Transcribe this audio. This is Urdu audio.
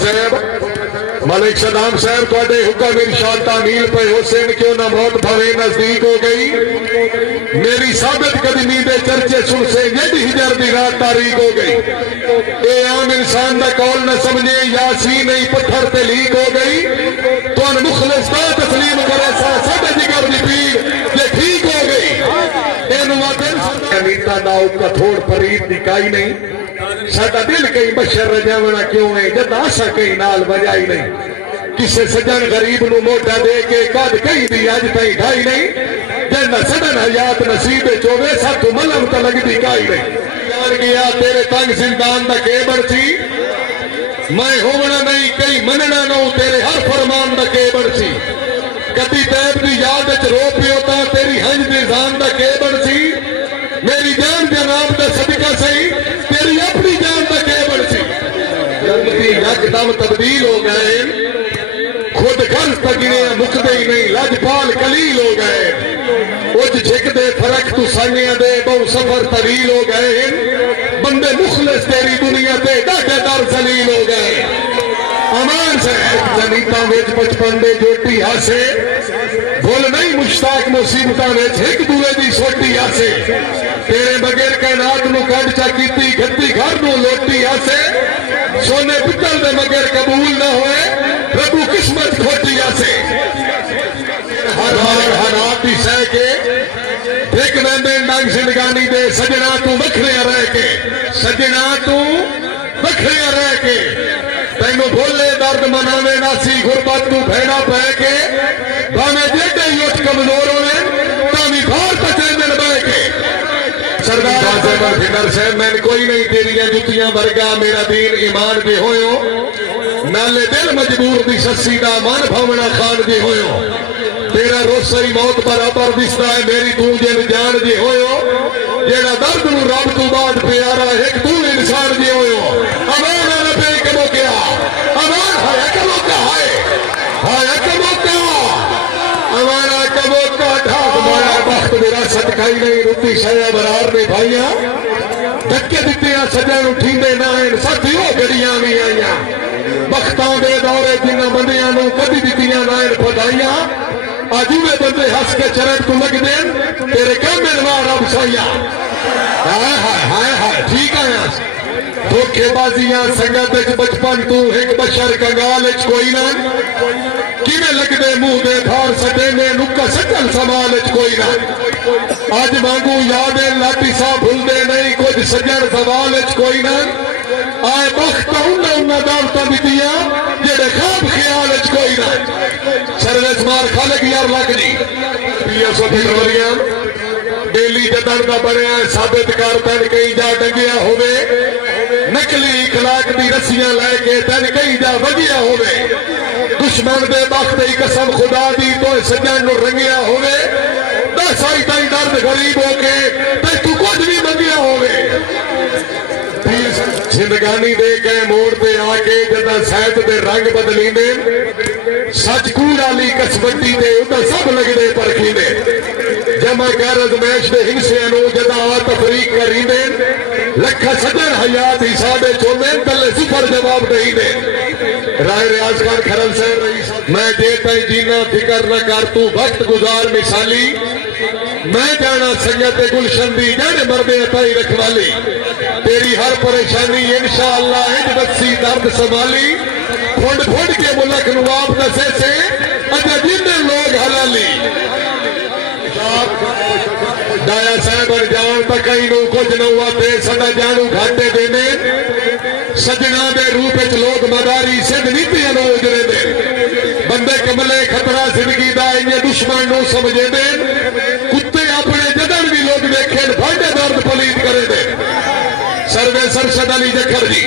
صاحب ملک صدام صاحب تھوڑے حکم ارشاد تعمیل پہ حسین کیوں نہ موت بھوے نزدیک ہو گئی میری ثابت قدمی دے چرچے سن سے یہ ہجر دی رات تاریخ ہو گئی اے عام انسان دا قول نہ سمجھے یاسی نہیں پتھر تے لیک ہو گئی تو ان مخلص دا تسلیم کرے ساڑھے جگر دی پیر یہ ٹھیک ہو گئی اے نواتن نیتا دا اوکا تھوڑ پرید دکھائی نہیں ساڑھا دل کئی بشر رجاونا کیوں ہے جد آسا کئی نال بجائی نہیں کسے سجن غریب نو موٹا دے کے قد کئی دی آج تائی ڈھائی نہیں جنہ سڈن حیات نصیب چوبے ساتھ ملم تا لگ دی کائی نہیں یار گیا تیرے تنگ زندان دا کیبڑ سی میں ہونا نہیں کئی مننا نو تیرے ہر فرمان دا کیبڑ سی کدی تیب دی یاد اچ رو پیوتا تیری ہنج دی زان دا کیبڑ سی میری جان جناب دا صدقہ سی تیری اپنی جان دا کیبڑ سی جلدی یک دم تبدیل ہو گئے خود گھر تگنے مکدے ہی نہیں لجپال قلیل ہو گئے اج جھک دے فرق تو سنگیاں دے بہو سفر طویل ہو گئے بندے مخلص تیری دنیا تے ڈاٹے در ذلیل ہو گئے امان سے جنیتا ویچ بچپن دے جوٹی ہاسے بھول نہیں مشتاق مصیبتہ ویچ ایک دوے دی سوٹی ہاسے تیرے بغیر کائنات نو کڈ چا کیتی گھتی گھر نو لوٹی ہاسے سونے پتر دے مگر قبول نہ ہوئے ربو قسمت کھوٹی آسے ہر حالات ہی سہ کے دیکھ میں ڈنگ زندگانی دے سجنا تو وکھرے رہ کے سجنا تو وکھرے رہ کے تینو بھولے درد مناوے ناسی غربت تو بھیڑا پہ کے بانے جیٹے ہی اٹھ کمزور ہوئے تامی بھار تچے دن بہ کے سردار آزمار فنر سے میں کوئی نہیں تیریاں جتیاں برگا میرا دین ایمان دے ہوئے نالے دل مجبور دی سسی دا مان بھونا خان دی ہوئے تیرا روسائی موت برابر دستا ہے میری تو جن جان دی ہوئے جیڑا درد نو رب تو بعد پیارا ایک تو انسان دی ہوئے امان آنا پہ کمو کیا امان ہایا کمو کیا ہایا کمو کیا امان آنا کمو کیا ڈھاک مانا بخت میرا صدقائی نہیں روٹی شایا برار نے بھائیاں دھکے دیتیاں سجن اٹھیندے نائن ساتھیوں گڑیاں بھی آئیاں بختان دے دورے جنہ بندیاں نو کدی دیتیاں نائن پھدائیاں آجوے بندے ہس کے چرک تو لگ دین تیرے کم انوار رب سائیاں ہائے ہائے ہائے ہائے ٹھیک آیا دھوکے بازیاں سنگت اچ بچپن تو ایک بشر کنگال اچ کوئی نہ کیویں لگ دے منہ دے دھار سٹے میں نکا سٹل سمال اچ کوئی نہ آج مانگو یادیں لاٹی سا بھول دے نہیں کچھ سجن سوال اچ کوئی نہ آئے بخت انہا دعوتہ دیتیاں جیڑے خواب خیال اچ کوئی نہ سروس مار خالق یار لگ جی پیا سو بھی رولیاں ڈیلی جدر دا بڑے ہیں ثابت کار تین کئی جا ڈنگیا ہوئے نکلی اخلاق دی رسیاں لائے کے تین کئی جا وگیا ہوئے دشمن دے بخت ای قسم خدا دی تو سجن نو رنگیا ہوئے دس آئی تائی درد غریب ہو کے تے تو کچھ بھی منگیا ہوئے زندگانی دے گئے موڑ دے آکے جدہ سیت دے رنگ بدلی دے سچ کوڑا لی کسبٹی دے ادھا سب لگ دے پرکھی دے جمع کر ازمیش دے ہنسے انو جدہ آ تفریق کری دے لکھا سجن حیات حسابے چوندے تلے سفر جواب دے دے رائے ریاض خان کھرل سے میں دیتا ہی جینا فکر نہ کر تو وقت گزار مثالی میں جانا سنگت گلشن دی جانے مردے اتائی رکھوالی تیری ہر پریشانی انشاءاللہ اجبت درد سنبھالی پھنڈ پھنڈ کے ملک نواب نسے سے اجا جن لوگ حلالی دایا صاحب جان تکائی نو کچھ نوا تے سڑا جانو گھاٹے دینے سجنا دے روپ اچ لوگ مداری سندھ نیتیاں نو اجرے دے بندے کملے خطرہ زندگی دا انجے دشمن نو سمجھے دے کتے اپنے جدن بھی لوگ دیکھیں بھانڈے درد پلید کرے دے سروے سرشد علی جکھر جی